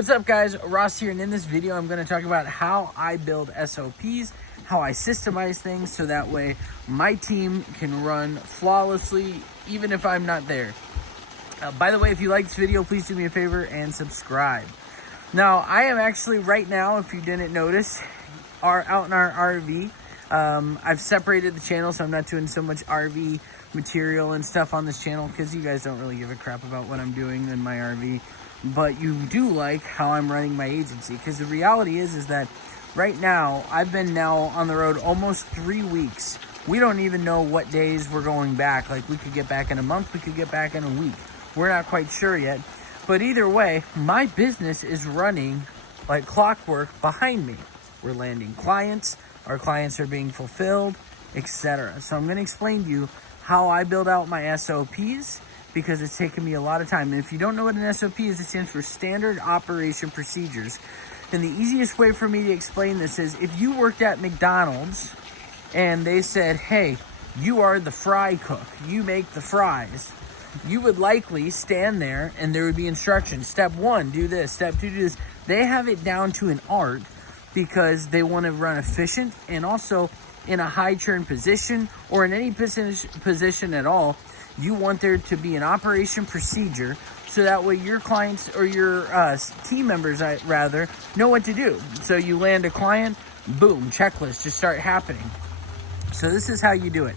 What's up, guys? Ross here, and in this video I'm going to talk about how I build SOPs, how I systemize things so that way my team can run flawlessly even if I'm not there. By the way, if you like this video, please do me a favor and subscribe. Now, I am actually right now, if you didn't notice, out in our RV. I've separated the channel, so I'm not doing so much RV material and stuff on this channel because you guys don't really give a crap about what I'm doing in my RV. But you do like how I'm running my agency, because the reality is that right now I've been now on the road almost 3 weeks. We don't even know what days we're going back. Like, we could get back in a month, we could get back in a week. We're not quite sure yet. But either way, my business is running like clockwork behind me. We're landing clients, our clients are being fulfilled, etc. So I'm going to explain to you how I build out my SOPs, because it's taken me a lot of time. And if you don't know what an SOP is, it stands for Standard Operation Procedures. And the easiest way for me to explain this is, if you worked at McDonald's and they said, hey, you are the fry cook, you make the fries, you would likely stand there and there would be instructions. Step 1, do this. Step 2, do this. They have it down to an art because they want to run efficient, and also in a high churn position or in any position at all, you want there to be an operation procedure so that way your clients, or your team members rather, know what to do. So you land a client, boom, checklist just start happening. So this is how you do it.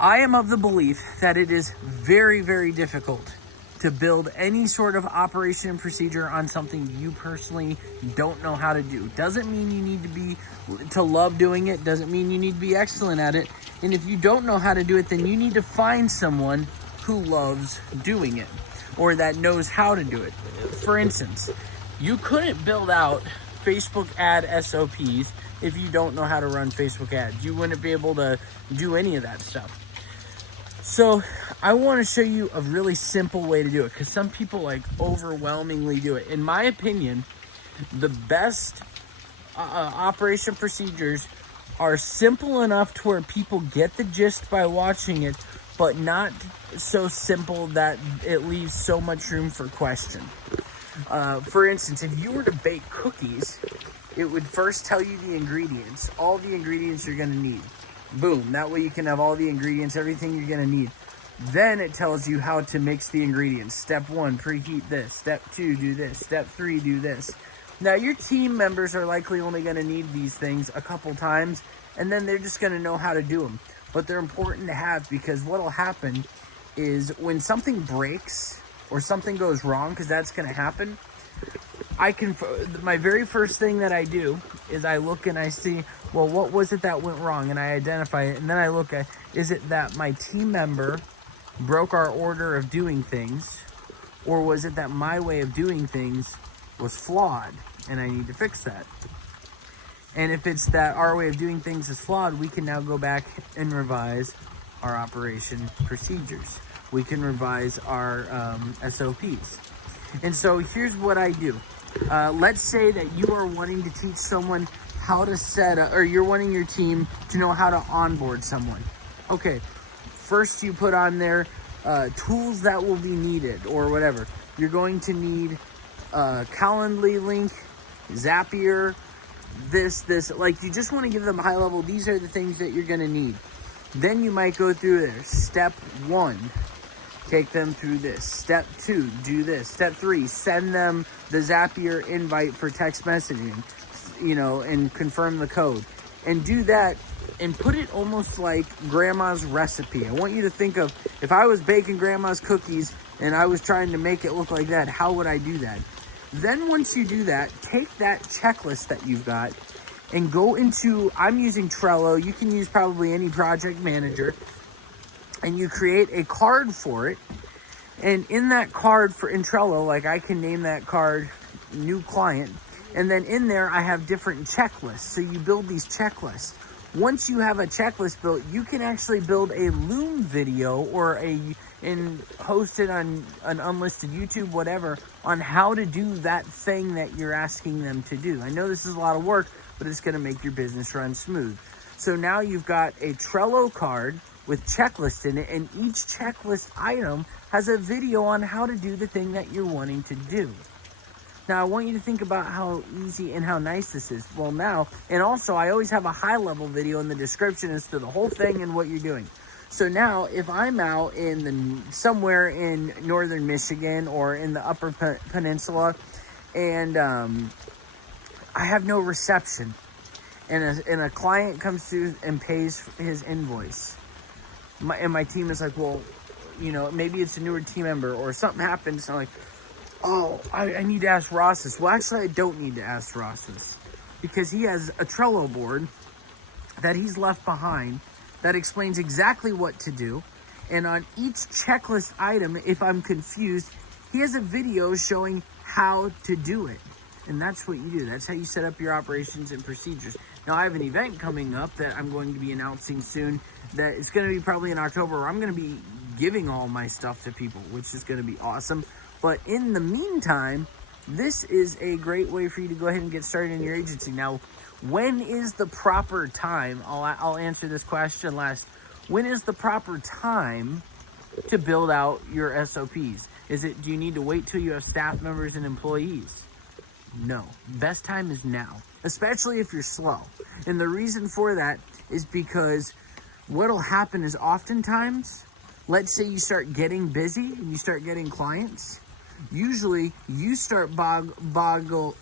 I am of the belief that it is very, very difficult to build any sort of operation and procedure on something you personally don't know how to do. Doesn't mean you need to love doing it. Doesn't mean you need to be excellent at it. And if you don't know how to do it, then you need to find someone who loves doing it or that knows how to do it. For instance, you couldn't build out Facebook ad SOPs if you don't know how to run Facebook ads. You wouldn't be able to do any of that stuff. So I want to show you a really simple way to do it, because some people overwhelmingly do it. In my opinion, the best operation procedures are simple enough to where people get the gist by watching it, but not so simple that it leaves so much room for question. For instance, if you were to bake cookies, it would first tell you the ingredients, all the ingredients you're going to need. Boom, that way you can have all the ingredients, everything you're going to need. Then it tells you how to mix the ingredients. Step 1, preheat this. Step 2, do this. Step 3, do this. Now, your team members are likely only going to need these things a couple times, and then they're just going to know how to do them. But they're important to have, because what will happen is when something breaks or something goes wrong, because that's going to happen, my very first thing that I do is I look and I see, well, what was it that went wrong? And I identify it, and then I look at, is it that my team member broke our order of doing things, or was it that my way of doing things was flawed and I need to fix that? And if it's that our way of doing things is flawed, we can now go back and revise our operation procedures. We can revise our SOPs. And so here's what I do. Let's say that you are wanting to teach someone how to set up, or you're wanting your team to know how to onboard someone. Okay, first you put on there tools that will be needed or whatever. You're going to need Calendly link, Zapier, this, like, you just want to give them a high level, these are the things that you're going to need. Then you might go through there. Step 1, take them through this. Step 2, do this. Step 3, send them the Zapier invite for text messaging, and confirm the code. And do that and put it almost like grandma's recipe. I want you to think of, if I was baking grandma's cookies and I was trying to make it look like that, how would I do that? Then once you do that, take that checklist that you've got and go into, I'm using Trello. You can use probably any project manager, and you create a card for it. And in that card in Trello, like, I can name that card new client. And then in there, I have different checklists. So you build these checklists. Once you have a checklist built, you can actually build a Loom video and host it on an unlisted YouTube, whatever, on how to do that thing that you're asking them to do. I know this is a lot of work, but it's going to make your business run smooth. So now you've got a Trello card with checklists in it, and each checklist item has a video on how to do the thing that you're wanting to do. Now, I want you to think about how easy and how nice this is. Well, now, and also, I always have a high-level video in the description as to the whole thing and what you're doing. So now, if I'm out in somewhere in northern Michigan or in the Upper Peninsula, and I have no reception, and a client comes through and pays his invoice, my team is like, well, you know, maybe it's a newer team member or something happens. I'm like, oh, I need to ask Ross this. Well, actually, I don't need to ask Ross this, because he has a Trello board that he's left behind that explains exactly what to do. And on each checklist item, if I'm confused, he has a video showing how to do it. And that's what you do. That's how you set up your operations and procedures. Now, I have an event coming up that I'm going to be announcing soon, that it's going to be probably in October, where I'm going to be giving all my stuff to people, which is going to be awesome. But in the meantime, this is a great way for you to go ahead and get started in your agency. Now, when is the proper time? I'll answer this question last. When is the proper time to build out your SOPs? Do you need to wait till you have staff members and employees? No. Best time is now, especially if you're slow. And the reason for that is because what'll happen is oftentimes, let's say you start getting busy and you start getting clients, usually you start bottlenecking.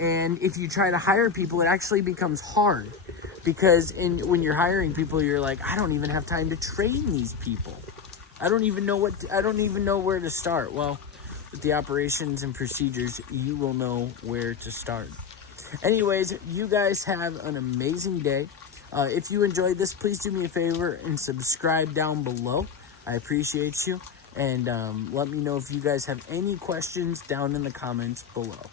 And if you try to hire people, it actually becomes hard, because when you're hiring people, you're like, I don't even have time to train these people. I don't even know where to start. Well, with the operations and procedures, you will know where to start. Anyways, you guys have an amazing day. If you enjoyed this, please do me a favor and subscribe down below. I appreciate you. And let me know if you guys have any questions down in the comments below.